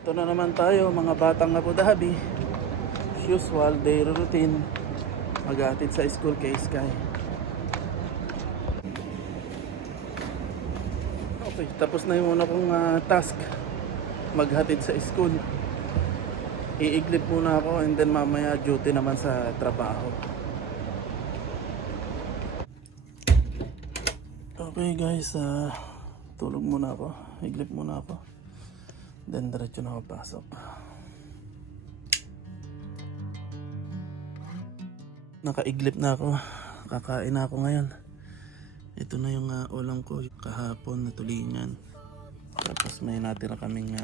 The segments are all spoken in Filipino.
Ito na naman tayo mga batang Abu Dhabi. Usual day routine. Maghatid sa school kay Sky. Okay, tapos na yung una kong task. Maghatid sa school. Iiglip muna ako and then mamaya duty naman sa trabaho. Okay guys, tulog muna ako. Iglip muna ako. Then diretso na ako pasok. Nakaiglip na ako. Kakain na ako ngayon. Ito na yung ulam ko kahapon na tulingan. Tapos may natira kaming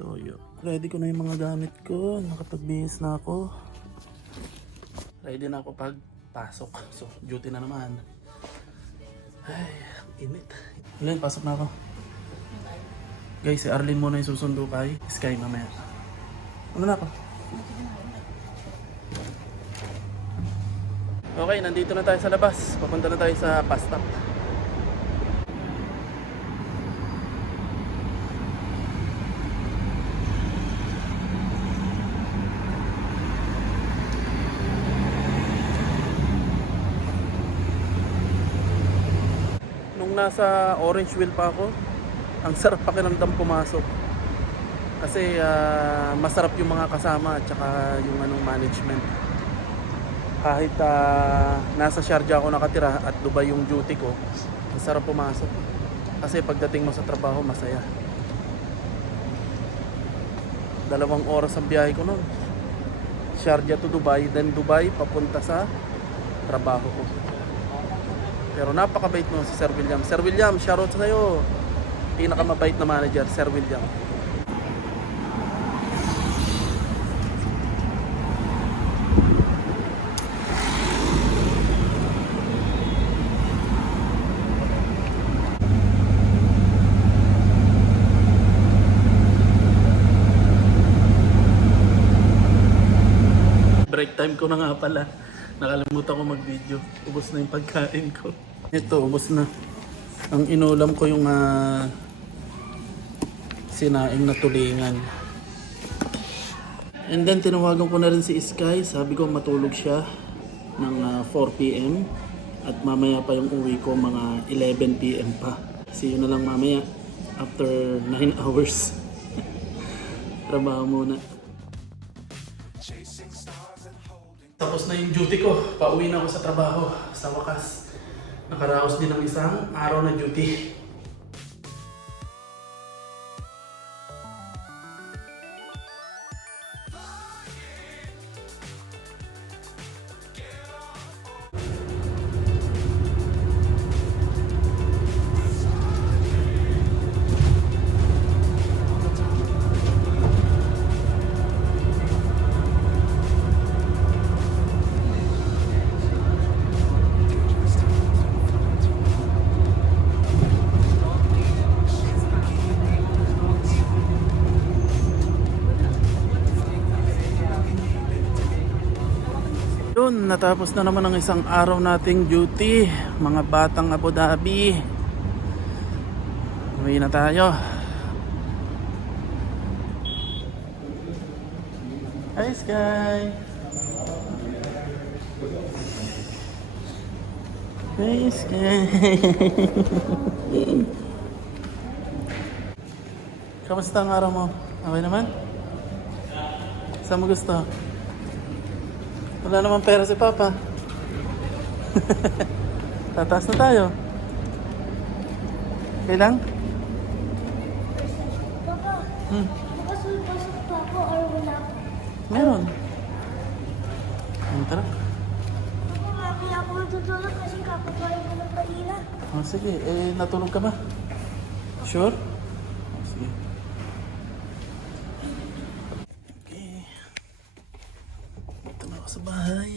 toyo. Ready ko na yung mga gamit ko. Nakapagbihis na ako. Ready na ako pag pasok. So duty na naman. Ay, init. Ilan, pasok na ako. Guys, si Arlene muna yung susundo kay Sky mamaya. Ano na ako? Okay, nandito na tayo sa labas. Papunta na tayo sa bus stop. Nung nasa Orangeville pa ako, ang sarap pakiramdam pumasok. Kasi masarap yung mga kasama at saka yung management. Kahit nasa Sharjah ako nakatira at Dubai yung duty ko, masarap pumasok. Kasi pagdating mo sa trabaho, masaya. 2 oras ang biyahe ko nun. Sharjah to Dubai, then Dubai papunta sa trabaho ko. Pero napakabait mo si Sir William. Sir William, shoutout sa'yo. Pinakamabait na manager, Sir William. Break time ko na nga pala. Nakalimutan ko mag-video. Ubos na yung pagkain ko. Ito, ubos na. Ang inulam ko yung sinaing na tulingan. And then tinawagan ko na rin si Sky. Sabi ko matulog siya ng 4 PM. At mamaya pa yung uwi ko mga 11 PM pa. See you na lang mamaya. After 9 hours. Trabaho muna. Tapos na yung duty ko. Pauwi na ako sa trabaho. Sa wakas. Nakaraos din ng isang araw na duty. Yun, natapos na naman ang isang araw nating duty. Mga batang Abu Dhabi. Uwi na tayo. Hi Sky. Hi Sky. Kamusta ang araw mo? Okay naman? Saan mo gusto? Wala naman pera si Papa. Tataas na tayo. Okay lang? Papa, bukas may pasok pa ako or wala ako? Meron. Tara. Papa, kaya ako matutulog kasi kakapalong ko ng kanina. Oh, sige, natulog ka ba? Sure? Oh, sige. Okay. Dito na ako sa bahay.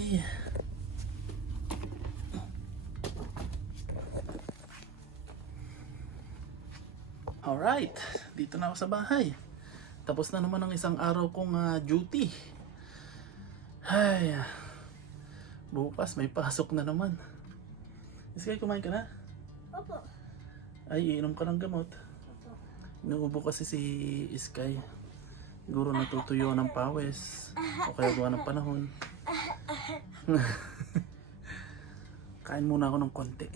Alright, dito na ako sa bahay. Tapos na naman ang isang araw kong duty. Ay, bukas may pasok na naman. Sige, kumain ka na? Opo. Ay, iinom ka ng gamot. Opo. Inuubo kasi si Sky. Siguro natutuyo ng pawis. O kaya gawa ng panahon. Kain muna ako ng konti.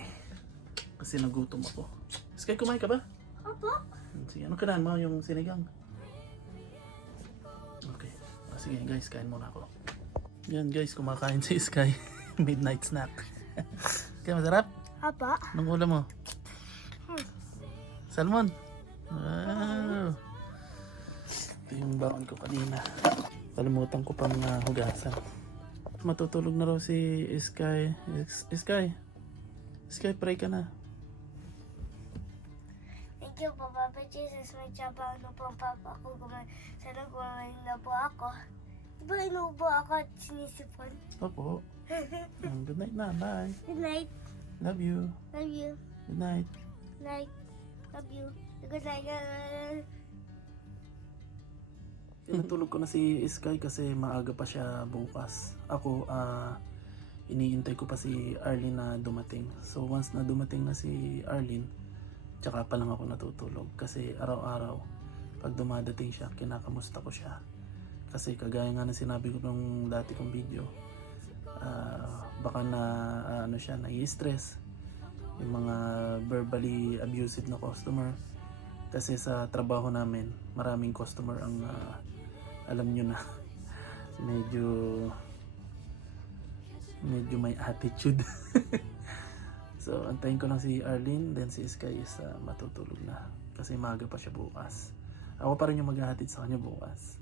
Kasi nagutom ako. Sky, kumain ka ba? Opo. Sige, ano kailangan mo? Yung sinigang? Okay. Sige guys, kain muna ako. Yan guys, kumakain si Sky. Midnight snack. Kaya masarap? Opo. Anong ulam mo? Salmon? Wow! Ito yung baon ko kanina. Kalimutan ko pang hugasan. Matutulog na raw si Sky. Sky? Sky, pray ka na. Thank you po, Papa Jesus. May tsaba ano po, Papa ko. Sana kumain na po ako. Diba inuubo ako at sinisipon? Opo. Good night na. Bye. Good night. Love you. Love you. Good night. Night. Love you. Good night. Natulog ko na si Sky kasi maaga pa siya bukas. Ako, iniintay ko pa si Arlene na dumating. So once na dumating na si Arlene, tsaka pa lang ako natutulog. Kasi araw-araw, pag dumadating siya, kinakamusta ko siya. Kasi kagaya nga na sinabi ko nung dati kong video, baka na ano siya, nai-stress. Yung mga verbally abusive na customer. Kasi sa trabaho namin, maraming customer ang alam nyo na medyo may attitude. So antayin ko lang si Arlene, then si Sky is matutulog na kasi maaga pa siya bukas. Ako pa rin yung maghahatid sa kanya bukas.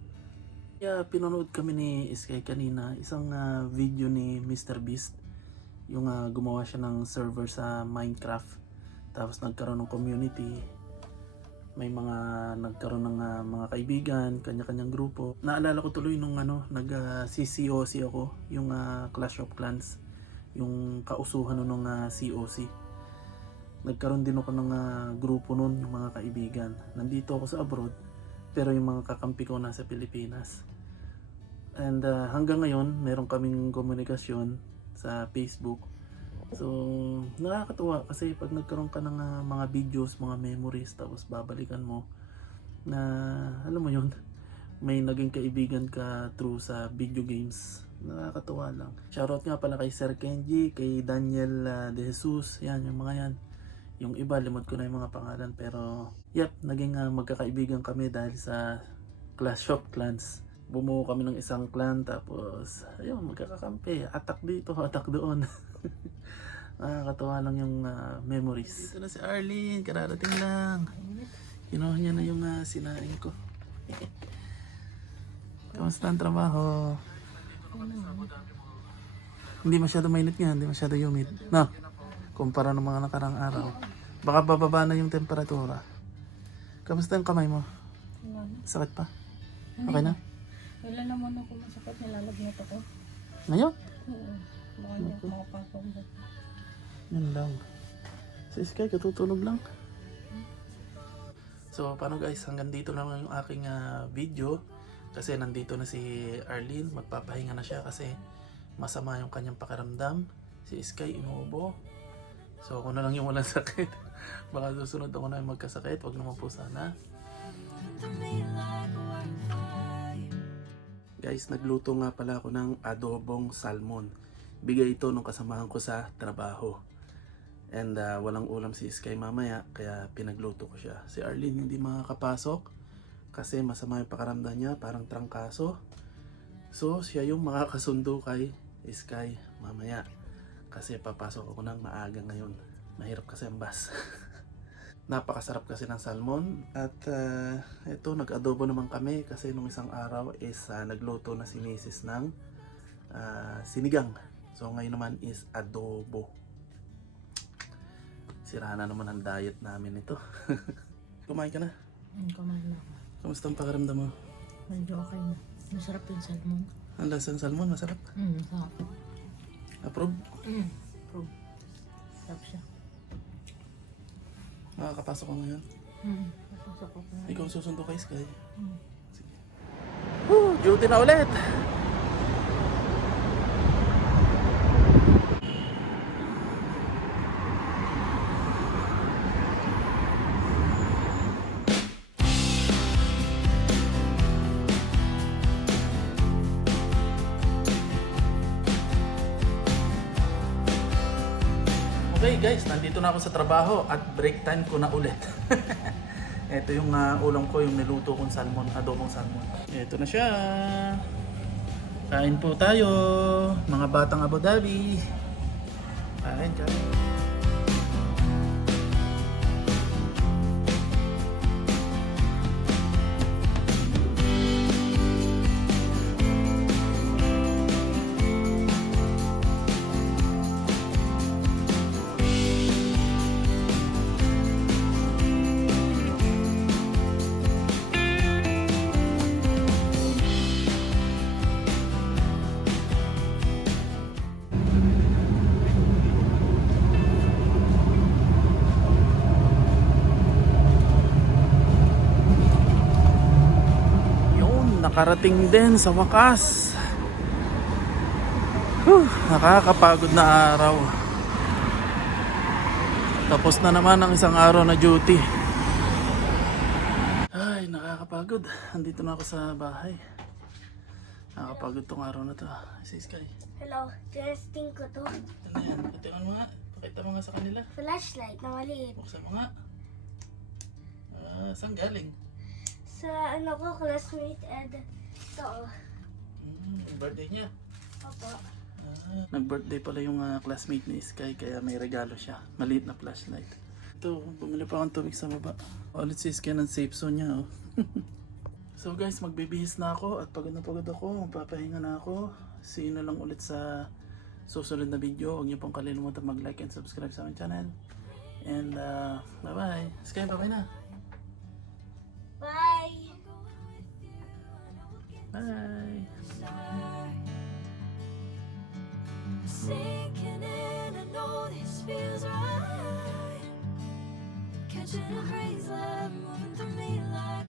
Kaya pinanood kami ni Sky kanina isang video ni Mr. Beast, yung gumawa siya ng server sa Minecraft, tapos nagkaroon ng community. May mga nagkaroon ng mga kaibigan, kanya-kanyang grupo. Naalala ko tuloy nung CCOC ako, yung Clash of Clans, yung kausuhan nung COC. Nagkaroon din ako ng grupo nun, yung mga kaibigan. Nandito ako sa abroad, pero yung mga kakampi ko nasa Pilipinas. And hanggang ngayon, meron kaming komunikasyon sa Facebook. So, nakakatuwa kasi pag nagkaroon ka ng mga videos, mga memories, tapos babalikan mo na, alam mo yun, may naging kaibigan ka through sa video games. Nakakatuwa lang. Shoutout nga pala kay Sir Kenji, kay Daniel De Jesus, yan, yung mga yan. Yung iba, limot ko na yung mga pangalan, pero, naging magkakaibigan kami dahil sa Clash of Clans. Bumuo kami ng isang clan, tapos, ayun, magkakakampi. Attack dito, attack doon. Nakakatawa lang yung memories. Dito na si Arlene, kararating lang. Kinuha niya na yung sinaing ko. Kamusta ang trabaho? Hindi masyado mainit nga, hindi masyado humid. No, kumpara ng mga nakarang araw. Baka bababa na yung temperatura. Kamusta yung kamay mo? Sakit pa? Okay na? Wala naman ako masakit, nilalagnat ako. Ngayon? Oo. Baka hindi ako makapasok doon. Yun lang. Si Sky, katutulog lang. So, paano guys, hanggang dito lang yung aking video. Kasi nandito na si Arlene, magpapahinga na siya kasi masama yung kanyang pakiramdam. Si Sky, inuubo. So, ako na lang yung walang sakit. Baka susunod ako na yung magkasakit. Wag naman po sana. Guys, nagluto nga pala ako ng adobong salmon. Bigay ito nung kasamahan ko sa trabaho. And walang ulam si Sky mamaya, kaya pinagluto ko siya. Si Arlene hindi makakapasok kasi masama yung pakaramdam niya, parang trangkaso. So siya yung makakasundo kay Sky mamaya. Kasi papasok ako ng maaga ngayon. Mahirap kasi ang bus. Napakasarap kasi ng salmon. At ito, nag-adobo naman kami kasi nung isang araw is nagluto na si Mrs. ng sinigang. So ngayon naman is adobo. Sira na naman ang diet namin ito. Kumain ka na? Kumain na ako. Kamusta ang pakiramdam mo? Medyo okay na. Masarap yung salmon. Ang lasa ng salmon, masarap. Sarap. Approve? Prove. Sarap siya. Makakapasok ko ngayon. Pasok ako na. Ikaw susundo kay Sky. Sige. Duty na ulit! Okay guys, nandito na ako sa trabaho at break time ko na ulit. Ito yung ulam ko, yung niluto kong salmon, adobong salmon. Ito na siya. Kain po tayo, mga batang Abu Dhabi. Kain, kain. Nakarating din sa wakas. Nakakapagod na araw. Tapos na naman ang isang araw na duty. Ay, nakakapagod. Andito na ako sa bahay. Nakakapagod tong araw na to. Si Sky. Hello, testing ko to. Ano yan? Patingan mo nga. Pakita mo nga sa kanila. Flashlight na maliit. Buksan mo nga. Saan galing? Sa ano ko, classmate Ed. Ito oh. Birthday niya. Opo. Nag-birthday pala yung classmate ni Sky kaya may regalo siya. Maliit na flashlight. Ito, bumili pa akong tubig sa baba. Ulit si Sky ng safe zone niya. Oh. So guys, magbibihis na ako at pagod na pagod ako. Magpapahinga na ako. See you na lang ulit sa susunod na video. Huwag niyo pong kalimutan mag-like and subscribe sa aming channel. And bye-bye. Sky, bye-bye na. Bye! Bye! Sinking in, I know this feels right. Catching a craze, love moving through me like